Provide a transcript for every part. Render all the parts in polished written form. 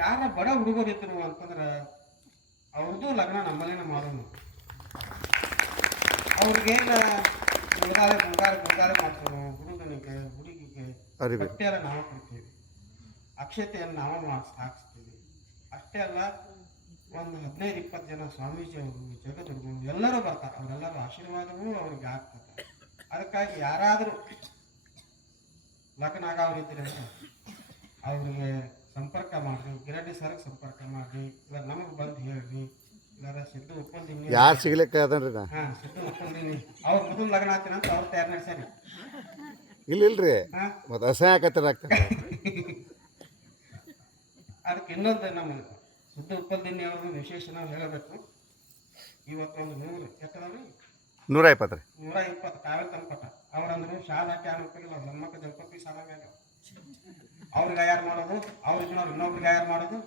ಯಾರ ಬಡ ಹುಡುಗರು ಇದ್ರು ಅಂತಂದ್ರೆ ಅವ್ರದ್ದು ಲಗ್ನ ನಮ್ಮಲ್ಲೇನ ಮಾಡೋಣ. ಅವ್ರಿಗೇನು ಗುಳಗಾಳೆ ಮಾಡ್ತಾರೆ. ಹುಡುಗಿಗೆ ಬಟ್ಟೆ ಎಲ್ಲ ನಾವು ಕೊಡ್ತೀವಿ, ಅಕ್ಷತೆಯನ್ನು ನಾವು ಹಾಕ್ಸ್ತೀವಿ. ಅಷ್ಟೇ ಅಲ್ಲ, ಒಂದು 15-20 ಜನ ಸ್ವಾಮೀಜಿ ಅವರು, ಜಗದ್ಗುರುಗಳು ಎಲ್ಲರೂ ಬರ್ತಾರೆ. ಅವರೆಲ್ಲರೂ ಆಶೀರ್ವಾದವೂ ಅವ್ರಿಗೆ ಆಗ್ತದೆ. ಅದಕ್ಕಾಗಿ ಯಾರಾದರೂ ಲಗ್ನ ಆಗೋರಿದ್ದೀರಿ ಅಂತ ಅವ್ರಿಗೆ ಸಂಪರ್ಕ ಮಾಡ್ರಿ, ಗಿರಡ್ಡಿ ಸರ್ಗೆ ಸಂಪರ್ಕ ಮಾಡ್ರಿ, ಇಲ್ಲ ನಮಗೆ ಬಂದು ಹೇಳ್ರಿ. ಇಲ್ಲಾರ ಸಿದ್ದು ಒಪ್ಪಂದಿನಿ ಯಾರು ಸಿಗ್ಲಿಕ್ಕೆ ಅದನ್ರಿ ನಾ ಸಿದ್ದು ಒಪ್ಪಂದಿನಿ ಅವ್ರ ಮೊದಲು ಲಗ್ನ ಆಗ್ತೀನಿ ಅಂತ ಅವ್ರು ತಯಾರು ನಡೆಸ್ಯಾರಿ. ಇಲ್ರಿ ಮತ್ತೆ ಅಸಹ್ಯ ಆಕತ್ತಾರ ಆಗ್ತದೆ. ಅದಕ್ಕೆ ಇನ್ನೊಂದು ನಮ್ಮ ಸಿದ್ದು ಒಪ್ಪಂದಿನಿ ಅವ್ರದ್ದು ವಿಶೇಷ ನಾವು ಹೇಳಬೇಕು. ಇವತ್ತೊಂದು 120 ಕಾವೇರಿ ತಂದ್ಕೊಟ್ಟ. ಅವ್ರಂದ್ರು ಶಾಲ ಹಾಕಿ ಯಾರು ಹೋಗಿಲ್ಲ, ಅವ್ರ ನಮ್ಮಕ್ಕ ಜಲ್ಪಿ ಸಾಲಾಗ ಅವ್ರಿಗೆ ಯಾರು ಮಾಡೋದು, ಅವ್ರಿಗೆ ಇನ್ನೊಬ್ರಿಗೆ ಯಾರು ಮಾಡೋದು,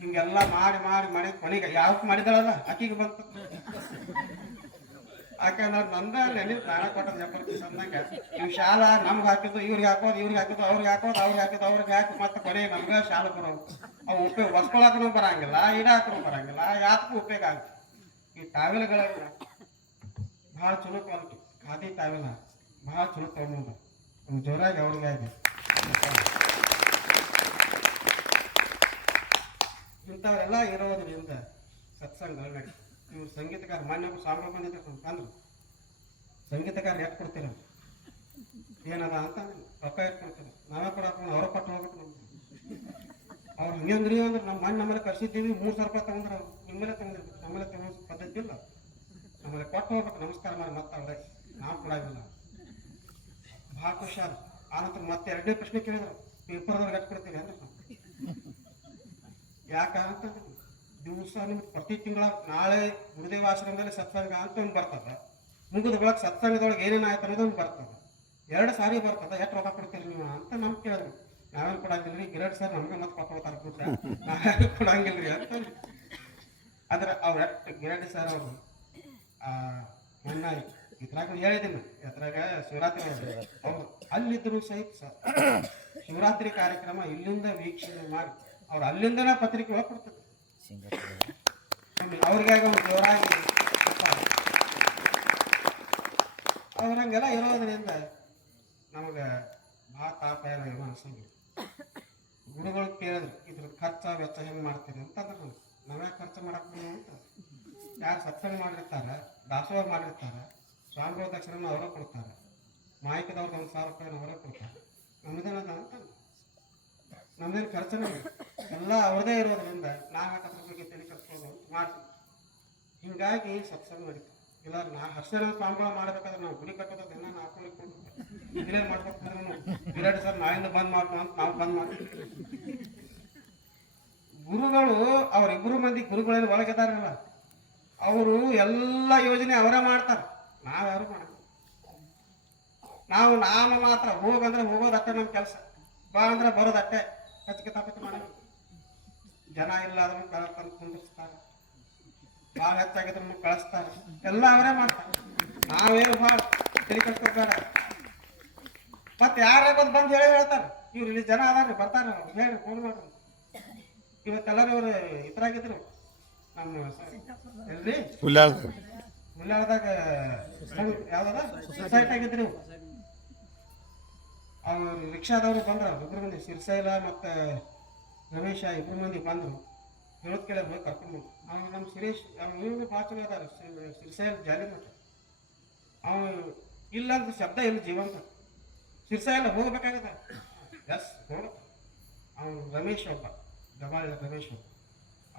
ಹಿಂಗೆಲ್ಲ ಮಾಡಿ ಕೊನೆಗೆ ಯಾವತ್ತು ಮಾಡಿದಾಳಲ್ಲ ಆಕಿಗೆ ಬಂತು. ಆಕೆ ನಂದ ನೆನೆ ಪ್ರಾಣ ಕೊಟ್ಟದ ಜಲ್ಪಿ ಸಂದಂಗ ಇವ್ ಶಾಲ ನಮ್ಗೆ ಹಾಕಿದ್ದು, ಇವ್ರಿಗೆ ಹಾಕೋದು, ಅವ್ರಿಗೆ ಹಾಕಿದ್ದು ಅವ್ರಿಗೆ ಹಾಕಿ ಮತ್ತೆ ಕೊನೆಗೆ ನಮ್ಗೆ ಶಾಲ ಬರೋವು. ಅವು ಉಪಯೋಗ ಹೊಸ್ಕೊಳಕ್ಕೂ ಬರಂಗಿಲ್ಲ, ಇಡಾಕೂ ಬರಂಗಿಲ್ಲ, ಯಾತಕ್ಕೂ ಉಪಯೋಗ ಆಗುತ್ತೆ. ಈ ಟಾವೆಲ್ಗಳಲ್ಲಿ ಭಾಳ ಚಲೋ ಕ್ವಾಲಿಟಿ ಖಾದಿ ಟಾವೆಲ್ ಭಾಳ ಚಲೋ ತೊಗೊಂಡು ಜೋರಾಗಿ ಅವ್ರಿಗೆ ಆಗಿ ಇಂಥವರೆಲ್ಲ ಇರೋದ್ರಿಂದ ಸತ್ಸಂಗಗಳು ನಡಿ. ಇವ್ರು ಸಂಗೀತಗಾರ ಮಾನ್ಯ ಸ್ವಾಮಿ ಬಂದಿದ್ರು ಅಂದ್ರು, ಸಂಗೀತಗಾರ ಯಾಕೆ ಕೊಡ್ತೀರ ಏನದ ಅಂತ ರೊಕ್ಕ ಯಾಕೆ ಕೊಡ್ತೀರ, ನಾವೇ ಕೊಡಕ್ಕೆ ಅವ್ರ ಕೊಟ್ಟು ಹೋಗ್ಬೇಕು. ಅವ್ರು ಹಂಗೇಂದ್ರಿ ಅಂದ್ರೆ ನಮ್ಮಲ್ಲಿ ಕರ್ಸಿದ್ದೀವಿ 3,000 ರೂಪಾಯಿ ತಗೊಂಡ್ರೆ ನಿಮ್ಮಲ್ಲೇ ತಗೊಂಡಿರ್ಬೇಕು, ನಮ್ಮಲ್ಲೇ ತಗೋ ಪದ್ಧತಿ ಇಲ್ಲ. ನಮ್ಮಲ್ಲಿ ಕೊಟ್ಟು ಹೋಗ್ಬೇಕು, ನಮಸ್ಕಾರ ಮಾಡಿ ಮತ್ತೆ ಅವ್ರೆ ನಾವು ಕೊಡಾಗಿಲ್ಲ. ಭಾಳ ಖುಷಿ ಆದ. ಆನಂತರ ಮತ್ತೆ 2ನೇ ಪ್ರಶ್ನೆ ಕೇಳಿದ್ರು, ಪೇಪರ್ದವ್ರಿಗೆ ಯಾಕೆ ಕೊಡ್ತೀರಿ ಅಂದ್ರೆ ಯಾಕಂತ ದಿವಸ ನಿಮ್ಗೆ ಪ್ರತಿ ತಿಂಗಳ ನಾಳೆ ಗುರುದೇವ ಆಶ್ರಮದಲ್ಲಿ ಸತ್ಸಂಗ ಅಂತ ಒಂದು ಬರ್ತದೆ, ಮುಗಿದ ಬಳಕ ಸತ್ಸಂಗದೊಳಗೆ ಏನೇನು ಆಯ್ತು ಅನ್ನೋದೊಂದು ಬರ್ತದೆ. 2 ಸಾರಿ ಬರ್ತದೆ, ಎಷ್ಟು ರೊಕ್ಕ ಕೊಡ್ತೀರಿ ನೀವು ಅಂತ ನಮ್ಗೆ ಕೇಳಿದ್ರು. ನಾವೇನು ಕೊಡಂಗಿಲ್ರಿ, ಗಿರಡ್ ಸರ್ ನಮ್ಗೆ ಮತ್ತೆ ಕೊಟ್ಕೊಳ್ತಾರೆ ಕೂಟ, ನಾವೇನು ಕೊಡಂಗಿಲ್ರಿ ಅಂತ. ಅಂದ್ರೆ ಅವ್ರು ಎಷ್ಟು ಗಿರಡ್ ಸರ್ ಅವರು ಮೊನ್ನೆ ಇದ್ರಾಗ ಹೇಳಿದ್ದೀನಿ, ಅದ್ರಾಗ ಶಿವರಾತ್ರಿ ಅವ್ರು ಅಲ್ಲಿದ್ದರು ಸಹಿತ ಸರ್ ಶಿವರಾತ್ರಿ ಕಾರ್ಯಕ್ರಮ ಇಲ್ಲಿಂದ ವೀಕ್ಷಣೆ ಮಾಡಿ ಅವ್ರು ಅಲ್ಲಿಂದನೇ ಪತ್ರಿಕೆ ಒಳಗೆ ಕೊಡ್ತಾರೆ. ಅವ್ರಿಗಾಗಿ ಒಂದು ಜೋರಾಗಿ ಅವ್ರಂಗೆಲ್ಲ ಇರೋದ್ರಿಂದ ನಮಗೆ ಭಾಳ ತಾಪ ಏನೋ ಅನ್ಸಂಗಿಲ್ಲ. ಗುರುಗಳು ಕೇಳಿದ್ರು ಇದ್ರ ಖರ್ಚು ವೆಚ್ಚ ಹೆಂಗೆ ಮಾಡ್ತೀರಿ ಅಂತಂದ್ರೆ ನಾವೇ ಖರ್ಚು ಮಾಡಕ್ಕೆ ಅಂತ. ಯಾರು ಸತ್ಸಂಗ ಮಾಡಿರ್ತಾರೆ, ದಾಸೋಹ ಮಾಡಿರ್ತಾರೆ, ಸ್ವಾಮಿಗಳ ದಕ್ಷಿಣನ ಅವರೇ ಕೊಡ್ತಾರೆ, ಮಾಹಿತಿದವ್ರದ್ದು 1,000 ರೂಪಾಯಿ ಅವರೇ ಕೊಡ್ತಾರೆ. ನಮ್ಮದೇನದ ಅಂತ ನಮ್ದೇನು ಖರ್ಚನೇ ಎಲ್ಲ ಅವ್ರದೇ ಇರೋದ್ರಿಂದ ನಾವು ಯಾಕದ್ರ ಬಗ್ಗೆ ತಲೆ ಕಟ್ಬೋದು ಅಂತ ಮಾಡ್ತೀವಿ. ಹಿಂಗಾಗಿ ಸತ್ಸಂಗ ನಡೀತೀವಿ. ಇಲ್ಲ ಹರ್ಷನ ಸ್ವಾಮಿಗಳು ಮಾಡ್ಬೇಕಾದ್ರೆ ನಾವು ಗುಡಿ ಕಟ್ಟೋದನ್ನ ನಾವು ಹಾಕೊಂಡಿಕೊಂಡು ಇಲ್ಲೇ ಮಾಡ್ಬೇಕಂದ್ರೆ ಗಿರಡ್ ಸರ್ ನಾಳಿಂದ ಬಂದ್ ಮಾಡ್ತೀವಿ ಅಂತ ನಾವು ಬಂದ್ ಮಾಡ್ತೀವಿ. ಗುರುಗಳು ಅವ್ರಿಬ್ಬರು ಮಂದಿ ಗುರುಗಳೇನು ಒಳಗಿದಾರಲ್ಲ, ಅವರು ಎಲ್ಲ ಯೋಜನೆ ಅವರೇ ಮಾಡ್ತಾರೆ, ನಾವ್ಯಾರು ಮಾಡೋದು. ನಾವು ನಾಮ ಮಾತ್ರ ಹೋಗಂದ್ರೆ ಹೋಗೋದಟ್ಟೆ ನಮ್ಮ ಕೆಲಸ, ಬಾ ಅಂದ್ರೆ ಬರೋದಟ್ಟೆ, ಕಚ್ಕೆ ತಾಪತ್ತೆ ಮಾಡೋದು. ಜನ ಇಲ್ಲ ಅದನ್ನು ತಂದು ಕುಂದಿರ್ಸ್ತಾರೆ, ಭಾಳ ಹೆಚ್ಚಾಗಿದ್ರು ಕಳಿಸ್ತಾರೆ, ಎಲ್ಲ ಅವರೇ ಮಾಡ್ತಾರೆ. ನಾವೇನು ಭಾಳ ತಲೆ ಕಟ್ಕೋಬೇಡ. ಮತ್ತೆ ಯಾರಾಗೋದು ಬಂದು ಹೇಳ್ತಾರೆ, ಇವ್ರು ಇಲ್ಲಿ ಜನ ಅದಾರ್ರಿ ಬರ್ತಾರೆ ಹೇಳಿ ಫೋನ್ ಮಾಡ್ರಿ. ಇವತ್ತೆಲ್ಲರೂ ಇವ್ರು ಇದ್ರಾಗಿದ್ರು ನಮ್ಮ ಎಲ್ರಿ ಮುಲ್ಯಾಳದಾಗ ಯಾವ್ದದ ಸೊಸೈಟಿ ಆಗಿದ್ರು. ಅವ್ರು ರಿಕ್ಷಾದವ್ರು ಬಂದ್ರು, 2 ಮಂದಿ ಸಿರ್ಸೈಲ ಮತ್ತು ರಮೇಶ 2 ಮಂದಿ ಬಂದರು. ಹೇಳೋದ್ ಕೇಳಿ ಹೋಗಿ ಕರ್ಕೊಂಡು ಅವ್ನು ನಮ್ಮ ಸುರೇಶ್ ಅವ್ನು ಭಾಳ ಚಲೋ ಅದಾರ, ಸಿರ್ಸೈಲ್ ಜಾಲಿ ಮಟ್ಟ. ಅವನು ಇಲ್ಲ ಅಂತ ಶಬ್ದ ಇಲ್ಲ, ಜೀವಂತ ಸಿರ್ಸೈಲ ಹೋಗ್ಬೇಕಾಗದ. ಎಸ್ ಹೋಗ. ಅವನು ರಮೇಶ್ ಒಬ್ಬ ದಬಾಳ ರಮೇಶ್ ಒಬ್ಬ,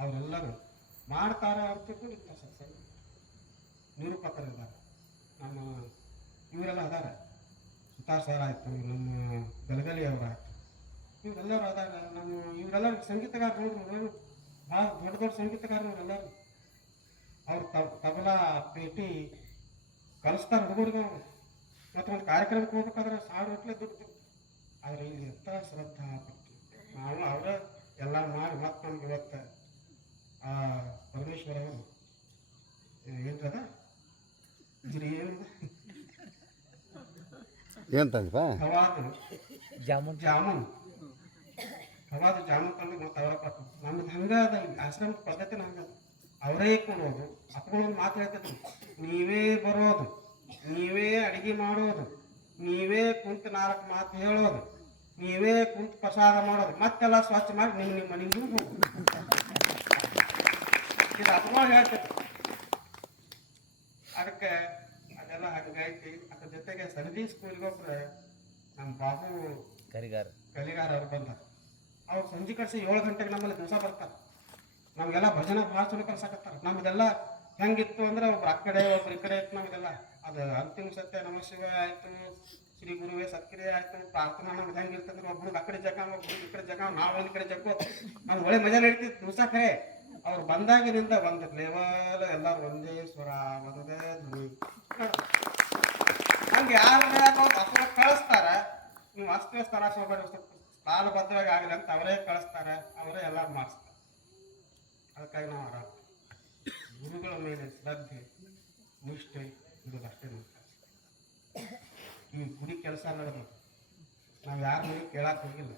ಅವರೆಲ್ಲರೂ ಮಾಡ್ತಾರೆ ಅಂತ ತಿಳ್ಕೊಂಡಿದ್ದ ಸತ್ಸಂಗ. ನಿರೂಪಕರು ಇದ್ದಾರೆ, ನಮ್ಮ ಇವರೆಲ್ಲ ಅದಾರ, ಸುತಾರ್ ಸರ್ ಆಯಿತು, ನಮ್ಮ ಬೆಳಗಲಿ ಅವರಾಯ್ತು, ಇವರೆಲ್ಲರೂ ಅದಾರ. ನಮ್ಮ ಇವರೆಲ್ಲರೂ ಸಂಗೀತಗಾರ ನೋಡ್ರಿ, ಭಾಳ ದೊಡ್ಡ ಸಂಗೀತಗಾರ ಎಲ್ಲರೂ. ಅವ್ರು ತಬಲಾ ಪೇಟಿ ಕಲಿಸ್ತಾರೆ ಹುಡುಗರಿಗೆ. ಅವರು ಮತ್ತು ಒಂದು ಕಾರ್ಯಕ್ರಮಕ್ಕೆ ಹೋಗ್ಬೇಕಾದ್ರೆ ₹1,000 ದುಡ್ಡು. ಆದರೆ ಇಲ್ಲಿ ಎಂಥ ಶ್ರದ್ಧಾ ಭಕ್ತಿ, ನಾವು ಅವರೇ ಎಲ್ಲ ಮಾಡಿ ಮತ್ತೆ ನಮ್ಗೆ ಇವತ್ತು ಪರಮೇಶ್ವರ ಅವರು ಏನ್ರದ ಗಿರಿ ಏನಂತಪ್ಪ ಹವಾದು ಜಾಮೂನ್ ಹವಾದು ಜಾಮೂನ್ ತಂದು ಮತ್ತೆ ಅವರ ಕೊಟ್ಟು ಹಂಗಾದ ಆಶ್ರಮ ಪದ್ಧತಿನ ಹಂಗದ. ಅವರೇ ಕೊಡೋದು. ಅಪ್ಪಗಳೊಂದು ಮಾತು ಹೇಳ್ತಿದ್ರು, ನೀವೇ ಬರೋದು, ನೀವೇ ಅಡಿಗೆ ಮಾಡೋದು, ನೀವೇ ಕುಂತು 4 ಮಾತು ಹೇಳೋದು, ನೀವೇ ಕುಂತು ಪ್ರಸಾದ ಮಾಡೋದು, ಮತ್ತೆಲ್ಲ ಸ್ವಚ್ಛ ಮಾಡಿ ನಿಮ್ಮ ಮನೆಗೂ ಹೋಗೋದು. ಇದು ಅಪ್ಪಗಳು ಹೇಳ್ತಿದ್ರು. ಅದಕ್ಕೆ ಅದೆಲ್ಲ ಹಂಗೈತಿ. ಅದ್ರ ಜೊತೆಗೆ ಸರದಿ ಸ್ಕೂಲ್ಗೆ ಒಬ್ರು ನಮ್ಮ ಬಾಬು ಕಲಿಗಾರ ಅವ್ರು ಬಂದಾರ. ಅವ್ರು ಸಂಜೆ ಕಳಿಸಿ 7 ಗಂಟೆಗೆ ನಮ್ಮಲ್ಲಿ ದಿವಸ ಬರ್ತಾರೆ. ನಮಗೆಲ್ಲ ಭಜನೆ ಭಾಳ ಚಲೋ ಕಲ್ಸಕತ್ತಾರ. ನಮ್ದೆಲ್ಲ ಹೆಂಗಿತ್ತು ಅಂದ್ರೆ ಒಬ್ರು ಆ ಕಡೆ ಒಬ್ರು ಈ ಕಡೆ ಇತ್ತು. ನಮ್ದೆಲ್ಲ ಅದು ಅಂತಿಮ ಸತ್ಯ ನಮ ಶಿವ ಆಯಿತು, ಶ್ರೀ ಗುರುವೇ ಸತ್ಕ್ರಿಯೆ ಆಯಿತು, ಪ್ರಾರ್ಥನಾ ನಮ್ದು ಹೆಂಗಿರ್ತಂದ್ರೆ ಒಬ್ರಿಗೆ ಆ ಕಡೆ ಜಗ, ಒಬ್ರಿಗೆ ಈ ಕಡೆ ಜಗ, ನಾವು ಒಂದು ಕಡೆ ಜಗ್ಗು. ನಮ್ಗೆ ಒಳ್ಳೆ ಮಜಾ ನಡೀತಿತ್ತು ದಿವಸ. ಖರೆ ಅವ್ರು ಬಂದಾಗಿನಿಂದ ಒಂದು ಲೆವೆಲ್ ಎಲ್ಲರೂ ಒಂದೇ ಸ್ವರ, ಒಂದೇ ಧ್ವನಿ. ಹಂಗೆ ಯಾರು ಕಳಿಸ್ತಾರ, ನೀವು ಅಸ್ತವ್ಯಸ್ತ ಕಾಲಬದ್ಧವಾಗಿ ಆಗಲಿ ಅಂತ ಅವರೇ ಕಳಿಸ್ತಾರೆ, ಅವರೇ ಎಲ್ಲ ಮಾಡಿಸ್ತಾರೆ. ಅದಕ್ಕಾಗಿ ನಾವು ಆರಾಮ ಗುರುಗಳ ಮೇಲೆ ಶ್ರದ್ಧೆ ನಿಷ್ಠೆ ಇರೋದು ಅಷ್ಟೇ ಮಾಡ್ತಾರೆ. ಈ ಗುಡಿ ಕೆಲಸ ನಡೆದು ನಾವು ಯಾರ ಮನೆ ಕೇಳಕ್ಕೆ ಹೋಗಿಲ್ಲ,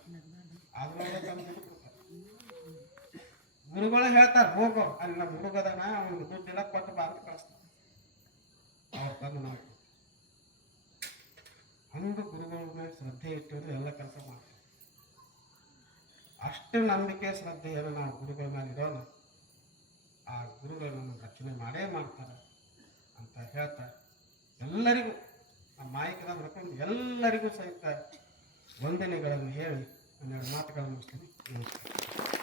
ಆದ್ರೂ ಗುರುಗಳು ಹೇಳ್ತಾರೆ ಹೋಗೋ ಅಲ್ಲಿ ನಮ್ಮ ಹುಡುಗದನ ಅವ್ನಿಗೆ ದುಡ್ಡಿಲ್ಲ ಕೊಟ್ಟು ಬಾ ಅಂತ ಕಳಿಸ್ತಾರೆ. ಅವ್ರು ತಂದು ನಾವು ಹಂಗೆ ಗುರುಗಳ ಮೇಲೆ ಶ್ರದ್ಧೆ ಇಟ್ಟಿದ್ರೆ ಎಲ್ಲ ಕೆಲಸ ಮಾಡ್ತಾರೆ. ಅಷ್ಟು ನಂಬಿಕೆ ಶ್ರದ್ಧೆಯನ್ನು ನಾವು ಗುರುಗಳ ಮೇಲೆ ಇರೋಲ್ಲ, ಆ ಗುರುಗಳು ನಮ್ಮನ್ನು ರಕ್ಷಣೆ ಮಾಡೇ ಮಾಡ್ತಾರೆ ಅಂತ ಹೇಳ್ತಾರೆ. ಎಲ್ಲರಿಗೂ ನಮ್ಮ ಮಾಯಕದ ನಡ್ಕೊಂಡು ಎಲ್ಲರಿಗೂ ಸಹಿತ ವಂದನೆಗಳನ್ನು ಹೇಳಿ 12 ಮಾತುಗಳನ್ನು ಮುಗಿಸ್ತೀನಿ. ನಮಸ್ಕಾರ.